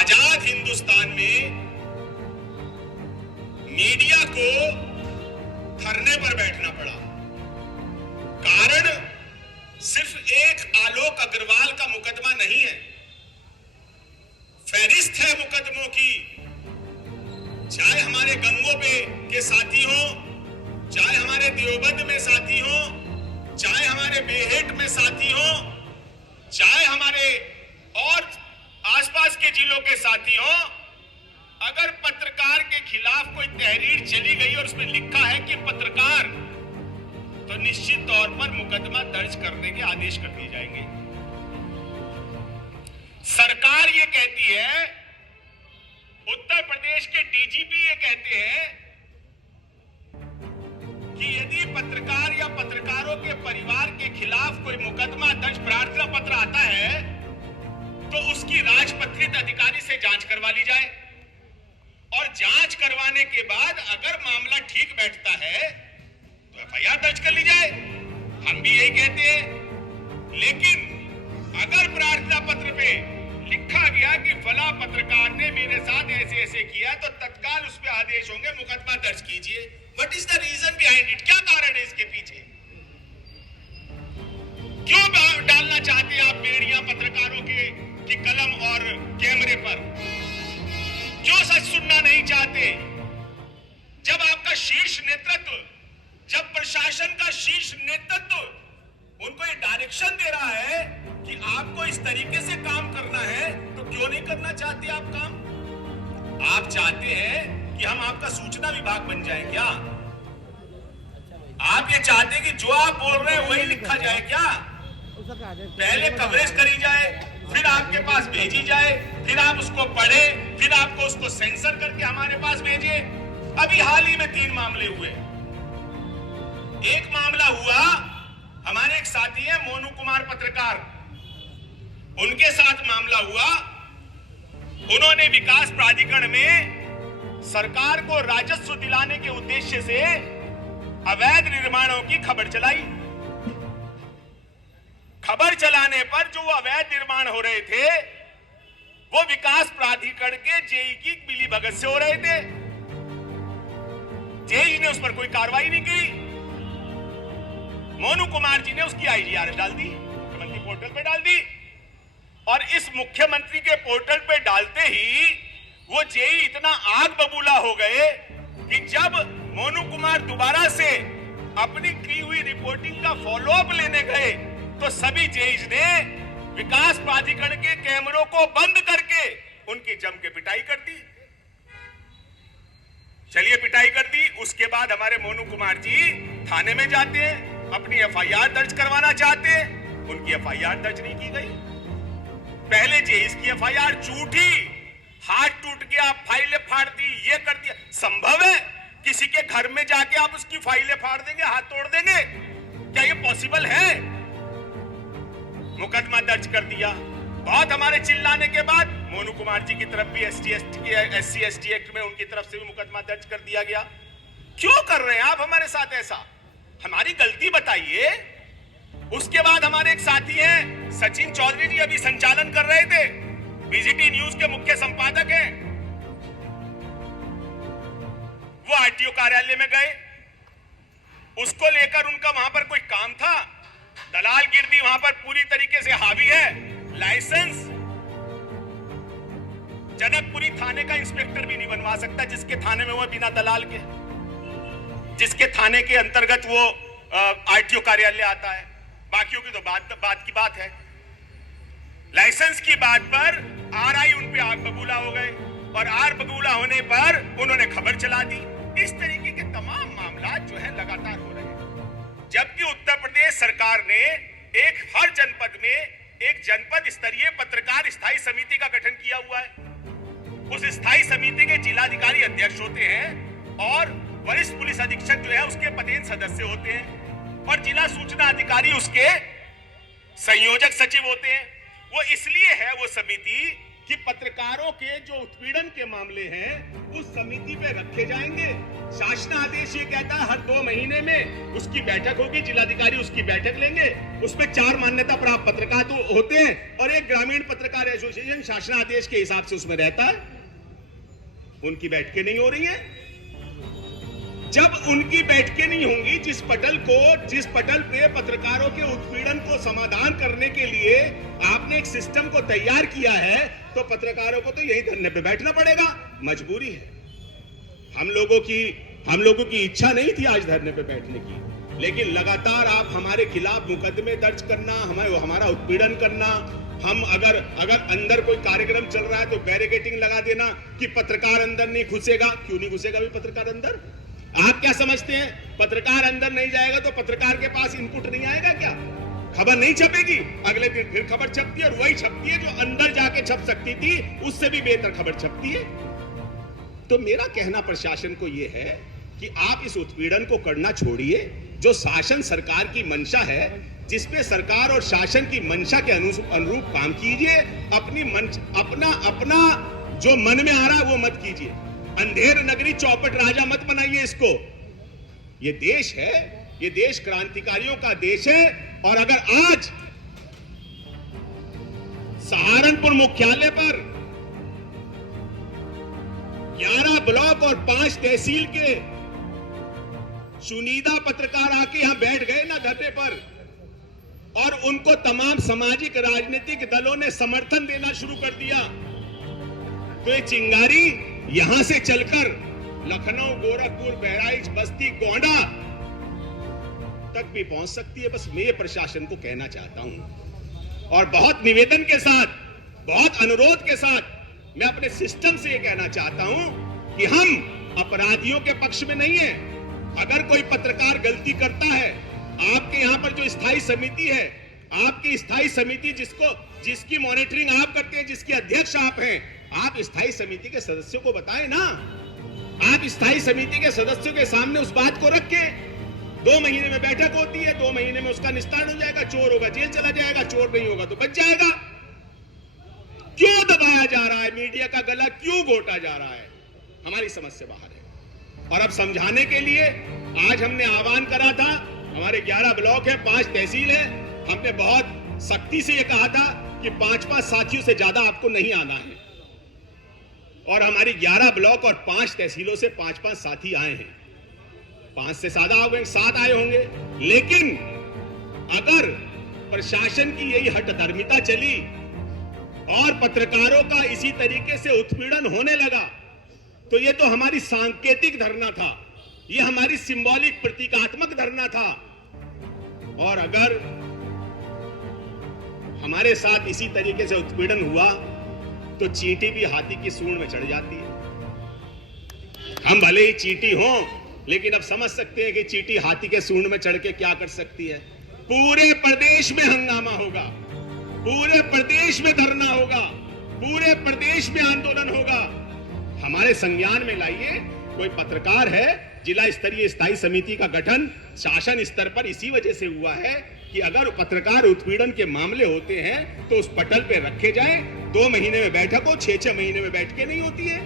आजाद हिंदुस्तान में मीडिया को धरने पर बैठना पड़ा। कारण सिर्फ एक आलोक अग्रवाल का मुकदमा नहीं है, फहरिस्त है मुकदमों की। चाहे हमारे गंगों पे के साथी हो, चाहे हमारे देवबंद में साथी हो, चाहे हमारे बेहेट में साथी हो, चाहे हमारे और आसपास के जिलों के साथी हो, अगर पत्रकार के खिलाफ कोई तहरीर चली गई और उसमें लिखा है कि पत्रकार, तो निश्चित तौर पर मुकदमा दर्ज करने के आदेश कर दिए जाएंगे। सरकार ये कहती है, उत्तर प्रदेश के डीजीपी ये कहते हैं कि यदि पत्रकार या पत्रकारों के परिवार के खिलाफ कोई मुकदमा दर्ज प्रार्थना पत्र आता है तो उसकी राजपत्रित अधिकारी से जांच करवा ली जाए और जांच करवाने के बाद अगर मामला ठीक बैठता है तो एफआईआर दर्ज कर ली जाए। हम भी यही कहते हैं। लेकिन अगर प्रार्थना पत्र पे लिखा गया कि फला पत्रकार ने मेरे साथ ऐसे ऐसे किया तो तत्काल उस पर आदेश होंगे, मुकदमा दर्ज कीजिए। What is the reason behind it? क्या कारण है इसके पीछे? क्यों डालना चाहते हैं आप बेड़ियां पत्रकारों की कलम और कैमरे पर? क्यों सच सुनना नहीं चाहते? जब आपका शीर्ष नेतृत्व, जब प्रशासन का शीर्ष नेतृत्व उनको ये डायरेक्शन दे रहा है कि आपको इस तरीके से काम करना है, तो क्यों नहीं करना चाहते आप काम? आप चाहते हैं कि हम आपका सूचना विभाग बन जाए क्या? आप ये चाहते हैं कि जो आप बोल रहे हैं वही लिखा जाए क्या? पहले कवरेज करी जाए, फिर आपके पास भेजी जाए, फिर आप उसको पढ़े, फिर आपको उसको सेंसर करके हमारे पास भेजे। अभी हाल ही में 3 मामले हुए। एक मामला हुआ, हमारे एक साथी हैं मोनू कुमार पत्रकार, उनके साथ मामला हुआ। उन्होंने विकास प्राधिकरण में सरकार को राजस्व दिलाने के उद्देश्य से अवैध निर्माणों की खबर चलाई। खबर चलाने पर जो अवैध निर्माण हो रहे थे वो विकास प्राधिकरण के जेई की मिलीभगत से हो रहे थे। जेई ने उस पर कोई कार्रवाई नहीं की। मोनू कुमार जी ने उसकी आईजीआरएस डाल दी, मुख्यमंत्री पोर्टल पे डाल दी। और इस मुख्यमंत्री के पोर्टल पे डालते ही वो जेई इतना आग बबूला हो गए कि जब मोनू कुमार दोबारा से अपनी की हुई रिपोर्टिंग का फॉलोअप लेने गए तो सभी जेईज ने विकास प्राधिकरण के कैमरों को बंद करके उनकी जम के पिटाई कर दी। चलिए पिटाई कर दी, उसके बाद हमारे मोनू कुमार जी थाने में जाते हैं, अपनी एफआईआर दर्ज करवाना चाहते हैं, उनकी एफआईआर दर्ज नहीं की गई। पहले जेईज की एफआईआर झूठी, हाथ टूट गया, फाइलें फाड़ दी, ये कर दिया। संभव है किसी के घर में जाके आप उसकी फाइलें फाड़ देंगे, हाथ तोड़ देंगे? क्या ये पॉसिबल है? मुकदमा दर्ज कर दिया। बहुत हमारे चिल्लाने के बाद मोनू कुमार जी की तरफ भी एससी एसटी एक्ट में उनकी तरफ से भी मुकदमा दर्ज कर दिया गया। क्यों कर रहे हैं आप हमारे साथ ऐसा? हमारी गलती बताइए। उसके बाद हमारे एक साथी हैं सचिन चौधरी जी, अभी संचालन कर रहे थे, बीजीटी न्यूज के मुख्य संपादक हैं। वो आरटीओ कार्यालय में गए, उसको लेकर उनका वहां पर कोई काम था। दलालगिरी वहां पर पूरी तरीके से हावी है। लाइसेंस जनकपुरी थाने का इंस्पेक्टर भी नहीं बनवा सकता जिसके थाने में वो बिना दलाल के, जिसके थाने के अंतर्गत वो आरटीओ कार्यालय आता है। बाकियों की तो बात की बात है। लाइसेंस की बात पर आरआई उन पे आग बबूला हो गए और आग बबूला होने पर उन्होंने खबर चला दी। इस तरीके के तमाम मामला जो है लगातार हो रहे हैं। जबकि उत्तर प्रदेश सरकार ने हर जनपद में एक जनपद स्तरीय पत्रकार स्थायी समिति का गठन किया हुआ है। उस स्थायी समिति के जिलाधिकारी अध्यक्ष होते हैं और वरिष्ठ पुलिस अधीक्षक जो है उसके पदेन सदस्य होते हैं और जिला सूचना अधिकारी उसके संयोजक सचिव होते हैं। वो इसलिए है वो समिति कि पत्रकारों के जो उत्पीड़न के मामले हैं उस समिति पे रखे जाएंगे। शासनादेश ये कहता है हर 2 महीने में उसकी बैठक होगी, जिलाधिकारी उसकी बैठक लेंगे, उसमें 4 मान्यता प्राप्त पत्रकार तो होते हैं और एक ग्रामीण पत्रकार एसोसिएशन शासनादेश के हिसाब से उसमें रहता है। उनकी बैठकें नहीं हो रही हैं। जब उनकी बैठकें नहीं होंगी, जिस पटल पे पत्रकारों के उत्पीड़न को समाधान करने के लिए आपने एक सिस्टम को तैयार किया है, तो पत्रकारों को तो यही धरने पे बैठना पड़ेगा, मजबूरी है। हम लोगों की इच्छा नहीं थी आज धरने पे बैठने की, लेकिन लगातार आप हमारे खिलाफ मुकदमे दर्ज करना, हमारा उत्पीड़न करना, हम अगर अंदर कोई कार्यक्रम चल रहा है तो बैरिकेडिंग लगा देना कि पत्रकार अंदर नहीं घुसेगा। क्यों नहीं घुसेगा भी पत्रकार अंदर? आप क्या समझते हैं पत्रकार अंदर नहीं जाएगा तो पत्रकार के पास इनपुट नहीं आएगा क्या? खबर नहीं छपेगी, अगले दिन फिर खबर छपती है और वही छपती है जो अंदर जाके छप सकती थी, उससे भी बेहतर खबर छपती है। तो मेरा कहना प्रशासन को यह है कि आप इस उत्पीड़न को करना छोड़िए। जो शासन सरकार की मंशा है, जिसपे सरकार और शासन की मंशा के अनुरूप काम कीजिए। अपना जो मन में आ रहा है वो मत कीजिए। अंधेर नगरी चौपट राजा मत बनाइए इसको। ये देश है, ये देश क्रांतिकारियों का देश है। और अगर आज सहारनपुर मुख्यालय पर 11 ब्लॉक और 5 तहसील के चुनिंदा पत्रकार आके यहां बैठ गए ना धरने पर, और उनको तमाम सामाजिक राजनीतिक दलों ने समर्थन देना शुरू कर दिया, तो ये चिंगारी यहां से चलकर लखनऊ, गोरखपुर, बहराइच, बस्ती, गोंडा तक भी पहुंच सकती है। बस मैं ये प्रशासन को कहना चाहता हूं और बहुत निवेदन के साथ, बहुत अनुरोध के साथ मैं अपने सिस्टम से ये कहना चाहता हूं कि हम अपराधियों के पक्ष में नहीं है। अगर कोई पत्रकार गलती करता है, आपके यहां पर जो स्थायी समिति है, आपकी स्थायी समिति जिसकी मॉनिटरिंग आप करते हैं, जिसके अध्यक्ष आप हैं, आप स्थायी समिति के सदस्यों को बताएं ना। आप स्थायी समिति के सदस्यों के सामने उस बात को रखें। 2 महीने में बैठक होती है, 2 महीने में उसका निस्तारण हो जाएगा। चोर होगा जेल चला जाएगा, चोर नहीं होगा तो बच जाएगा। क्यों दबाया जा रहा है? मीडिया का गला क्यों घोटा जा रहा है? हमारी समझ से बाहर है। और अब समझाने के लिए आज हमने आह्वान करा था। हमारे 11 ब्लॉक है, 5 तहसील है। हमने बहुत सख्ती से यह कहा था कि 5-5 साथियों से ज्यादा आपको नहीं आना है। और हमारी 11 ब्लॉक और 5 तहसीलों से 5-5 साथी आए हैं। 5 से ज्यादा हो गए, 7 आए होंगे। लेकिन अगर प्रशासन की यही हठधर्मिता चली और पत्रकारों का इसी तरीके से उत्पीड़न होने लगा, तो ये तो हमारी सांकेतिक धरना था, ये हमारी सिंबॉलिक प्रतीकात्मक धरना था। और अगर हमारे साथ इसी तरीके से उत्पीड़न हुआ तो चींटी भी हाथी की सूंड में चढ़ जाती है। हम भले ही चींटी हों, लेकिन अब समझ सकते हैं कि चींटी हाथी के सूंड में चढ़ के क्या कर सकती है। पूरे प्रदेश में हंगामा होगा, पूरे प्रदेश में धरना होगा, पूरे प्रदेश में आंदोलन होगा। हमारे संज्ञान में लाइए, कोई पत्रकार है, जिला स्तरीय स्थायी समिति का गठन शासन स्तर पर इसी वजह से हुआ है कि अगर पत्रकार उत्पीड़न के मामले होते हैं तो उस पटल पे रखे जाएं। 2 महीने में बैठक हो, 6-6 महीने में बैठकें नहीं होती है।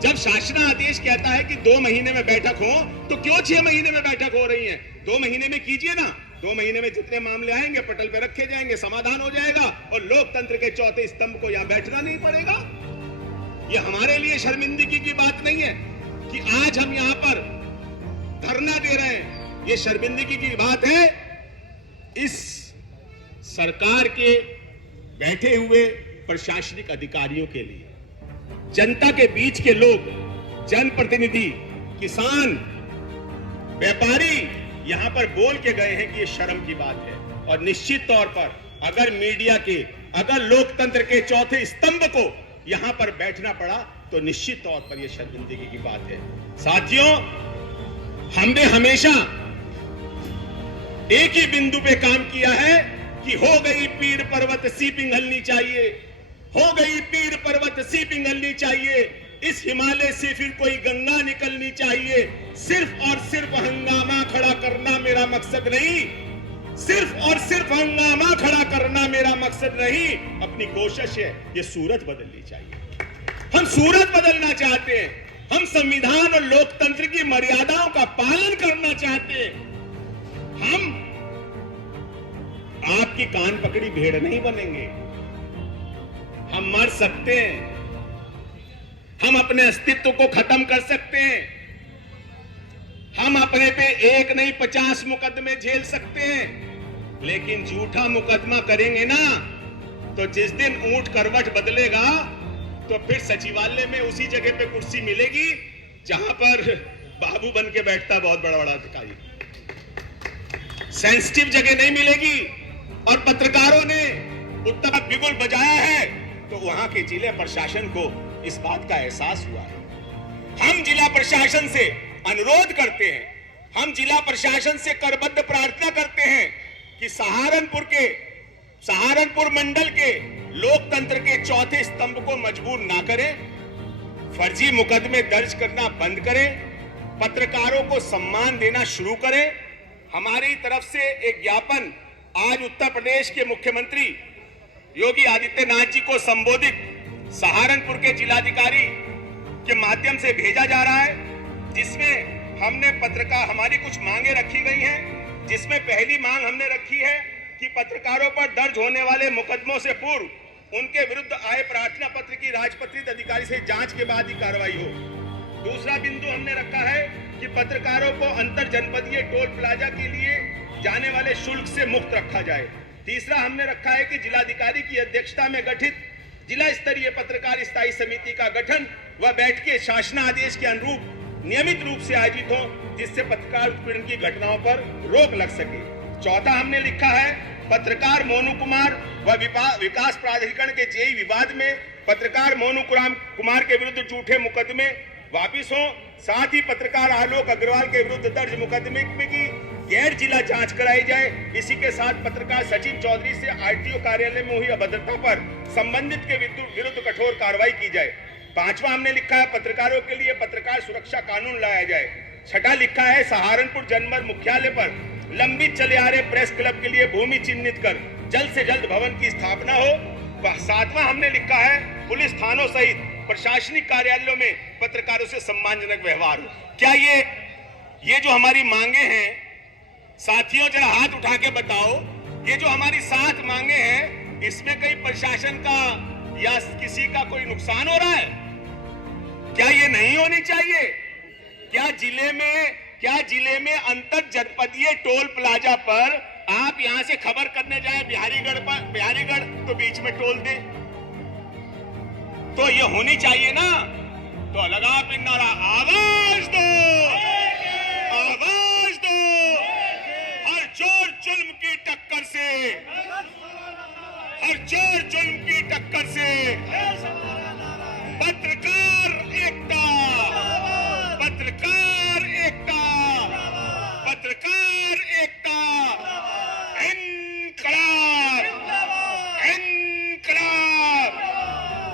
जब शासनादेश कहता है कि 2 महीने में बैठक हो, तो क्यों 6 महीने में बैठक हो रही है? 2 महीने में कीजिए ना। 2 महीने में जितने मामले आएंगे पटल पे रखे जाएंगे, समाधान हो जाएगा और लोकतंत्र के चौथे स्तंभ को यहां बैठना नहीं पड़ेगा। ये हमारे लिए शर्मिंदगी की बात नहीं है कि आज हम यहां पर धरना दे रहे हैं। ये शर्मिंदगी की बात है इस सरकार के बैठे हुए प्रशासनिक अधिकारियों के लिए। जनता के बीच के लोग, जनप्रतिनिधि, किसान, व्यापारी यहां पर बोल के गए हैं कि ये शर्म की बात है। और निश्चित तौर पर अगर मीडिया के, अगर लोकतंत्र के चौथे स्तंभ को यहां पर बैठना पड़ा तो निश्चित तौर पर यह शर्मिंदगी की बात है। साथियों, हमने हमेशा एक ही बिंदु पे काम किया है कि हो गई पीर पर्वत सी पिघलनी चाहिए, हो गई पीर पर्वत सी पिघलनी चाहिए। इस हिमालय से फिर कोई गंगा निकलनी चाहिए। सिर्फ और सिर्फ हंगामा खड़ा करना मेरा मकसद नहीं, सिर्फ और सिर्फ हंगामा खड़ा करना मेरा मकसद नहीं, अपनी कोशिश है ये सूरत बदलनी चाहिए। हम सूरत बदलना चाहते हैं, हम संविधान और लोकतंत्र की मर्यादाओं का पालन करना चाहते हैं। हम आपकी कान पकड़ी भेड़ नहीं बनेंगे। हम मर सकते हैं, हम अपने अस्तित्व को खत्म कर सकते हैं, हम अपने पे एक नहीं 50 मुकदमे झेल सकते हैं, लेकिन झूठा मुकदमा करेंगे ना तो जिस दिन ऊंट करवट बदलेगा तो फिर सचिवालय में उसी जगह पे कुर्सी मिलेगी जहां पर बाबू बन के बैठता बहुत बड़ा बड़ा अधिकारी। सेंसिटिव जगह नहीं मिलेगी। और पत्रकारों ने उत्तर बिगुल बजाया है तो वहां के जिला प्रशासन को इस बात का एहसास हुआ है। हम जिला प्रशासन से अनुरोध करते हैं, हम जिला प्रशासन से करबद्ध प्रार्थना करते हैं कि सहारनपुर मंडल के लोकतंत्र के चौथे स्तंभ को मजबूर ना करें, फर्जी मुकदमे दर्ज करना बंद करें, पत्रकारों को सम्मान देना शुरू करें। हमारी तरफ से एक ज्ञापन आज उत्तर प्रदेश के मुख्यमंत्री योगी आदित्यनाथ जी को संबोधित सहारनपुर के जिलाधिकारी के माध्यम से भेजा जा रहा है, जिसमें हमारी कुछ मांगे रखी गई हैं। जिसमें पहली मांग हमने रखी है कि पत्रकारों पर दर्ज होने वाले मुकदमों से पूर्व उनके विरुद्ध आए प्रार्थना पत्र की राजपत्रित अधिकारी से जांच के बाद ही कार्रवाई हो। दूसरा बिंदु हमने रखा है कि पत्रकारों को अंतर जनपदीय टोल प्लाजा के लिए जाने वाले शुल्क से मुक्त रखा जाए। तीसरा हमने रखा है कि जिलाधिकारी की अध्यक्षता में गठित जिला स्तरीय पत्रकार स्थायी समिति का गठन व बैठकें शासनादेश के अनुरूप नियमित रूप से आयोजित हो, जिससे पत्रकार उत्पीड़न की घटनाओं पर रोक लग सके। चौथा हमने लिखा है पत्रकार मोनू कुमार व विकास प्राधिकरण के जेई विवाद में पत्रकार मोनू कुमार के विरुद्ध झूठे मुकदमे वापिस हो, साथ ही पत्रकार आलोक अग्रवाल के विरुद्ध दर्ज मुकदमे की गैर जिला जांच कराई जाए। इसी के साथ पत्रकार सचिन चौधरी से आरटीओ कार्यालय में हुई अभद्रता पर संबंधित के विरुद्ध कठोर कार्रवाई की जाए। पांचवा हमने लिखा है पत्रकारों के लिए पत्रकार सुरक्षा कानून लाया जाए। छठा लिखा है सहारनपुर जनपद मुख्यालय पर लंबित चले आ रहे प्रेस क्लब के लिए भूमि चिन्हित कर जल्द से जल्द भवन की स्थापना हो। सातवां हमने लिखा है पुलिस थानों सहित प्रशासनिक कार्यालयों में पत्रकारों से सम्मानजनक व्यवहार हो। क्या ये जो हमारी मांगे हैं, साथियों जरा हाथ उठा के बताओ, ये जो हमारी 7 मांगे हैं इसमें कहीं प्रशासन का या किसी का कोई नुकसान हो रहा है? क्या ये नहीं होनी चाहिए? क्या जिले में अंतर जनपदीय टोल प्लाजा पर आप यहां से खबर करने जाए बिहारीगढ़ तो बीच में टोल दे, तो ये होनी चाहिए ना? तो लगा फिर नारा, आवाज दो, आवाज दो, हर चोर जुल्म की टक्कर से, हर चोर जुल्म की टक्कर से पत्रकार एकता, पत्रकार एकता, पत्रकार एकता, इनकलाब, इनकलाब।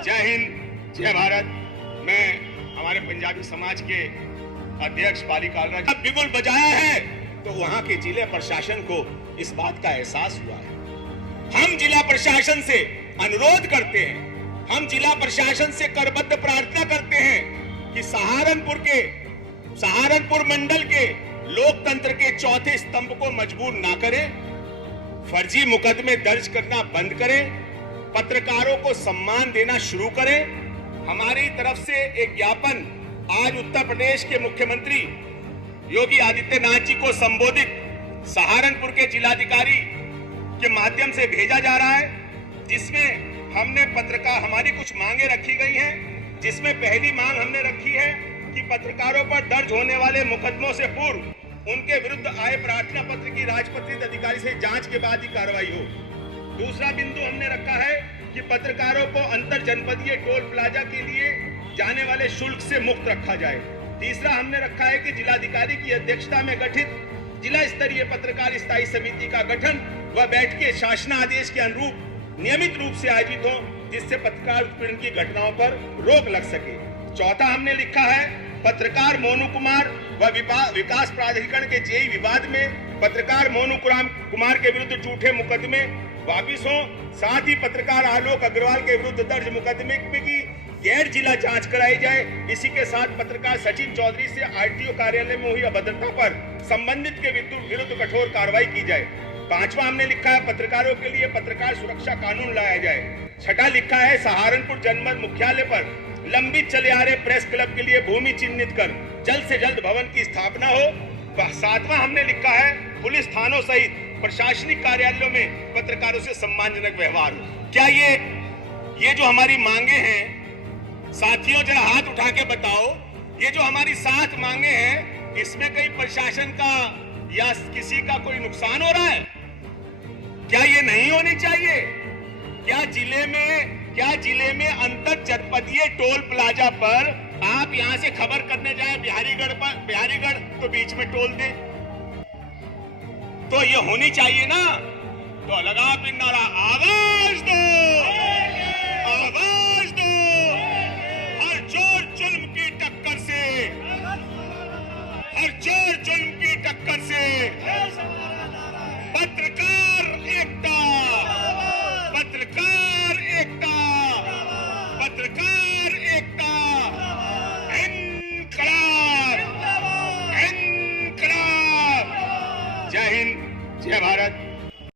जय हिंद, जय भारत। मैं हमारे पंजाबी समाज के अध्यक्ष पाली कालरा जब बिगुल बजाया है तो वहां के जिला प्रशासन को इस बात का एहसास हुआ है। हम जिला प्रशासन से अनुरोध करते हैं, हम जिला प्रशासन से करबद्ध प्रार्थना करते हैं कि सहारनपुर मंडल के लोकतंत्र के चौथे स्तंभ को मजबूर ना करें, फर्जी मुकदमे दर्ज करना बंद करें, पत्रकारों को सम्मान देना शुरू करें। हमारी तरफ से एक ज्ञापन आज उत्तर प्रदेश के मुख्यमंत्री योगी आदित्यनाथ जी को संबोधित सहारनपुर के जिलाधिकारी के माध्यम से भेजा जा रहा है, जिसमें हमारी कुछ मांगे रखी गई हैं। जिसमें पहली मांग हमने रखी है कि पत्रकारों पर दर्ज होने वाले मुकदमों से पूर्व उनके विरुद्ध आए प्रार्थना पत्र की राजपत्रित अधिकारी से जांच के बाद ही कार्रवाई हो। दूसरा बिंदु हमने रखा है कि पत्रकारों को अंतर जनपदीय टोल प्लाजा के लिए जाने वाले शुल्क से मुक्त रखा जाए। तीसरा हमने रखा है कि जिलाधिकारी की अध्यक्षता में गठित जिला स्तरीय पत्रकार स्थायी समिति का गठन व बैठकें शासनादेश के अनुरूप नियमित रूप से आयोजित हो, जिससे पत्रकार उत्पीड़न की घटनाओं पर रोक लग सके। चौथा हमने लिखा है पत्रकार मोनू कुमार व विकास प्राधिकरण के जेई विवाद में पत्रकार मोनू कुमार के विरुद्ध झूठे मुकदमे वापिस हों, साथ ही पत्रकार आलोक अग्रवाल के विरुद्ध दर्ज मुकदमे की गैर जिला जांच कराई जाए। इसी के साथ पत्रकार सचिन चौधरी से आरटीओ कार्यालय में हुई अभद्रता पर संबंधित के विरुद्ध कठोर कार्रवाई की जाए। पांचवा हमने लिखा है पत्रकारों के लिए पत्रकार सुरक्षा कानून लाया जाए। छठा लिखा है सहारनपुर जनपद मुख्यालय पर लंबित चले आ रहे प्रेस क्लब के लिए भूमि चिन्हित कर जल्द से जल्द भवन की स्थापना हो। सातवां हमने लिखा है पुलिस थानों सहित प्रशासनिक कार्यालयों में पत्रकारों से सम्मानजनक व्यवहार हो। क्या ये जो हमारी मांगे हैं साथियों, जरा हाथ उठा के बताओ, ये जो हमारी 7 मांगे हैं इसमें कहीं प्रशासन का या किसी का कोई नुकसान हो रहा है? क्या ये नहीं होनी चाहिए? क्या जिले में अंतर जनपदीय टोल प्लाजा पर आप यहां से खबर करने जाए बिहारीगढ़ तो बीच में टोल दे? तो ये होनी चाहिए ना। तो लगा फिर नारा, आवाज दो, आवाज दो। हर जोर जुल्म की टक्कर से, हर जोर जुल्म की टक्कर से पत्रकार एकता, पत्रकार एकता, पत्रकार एकता, इनकलाब, इनकलाब। जय हिंद, जय भारत।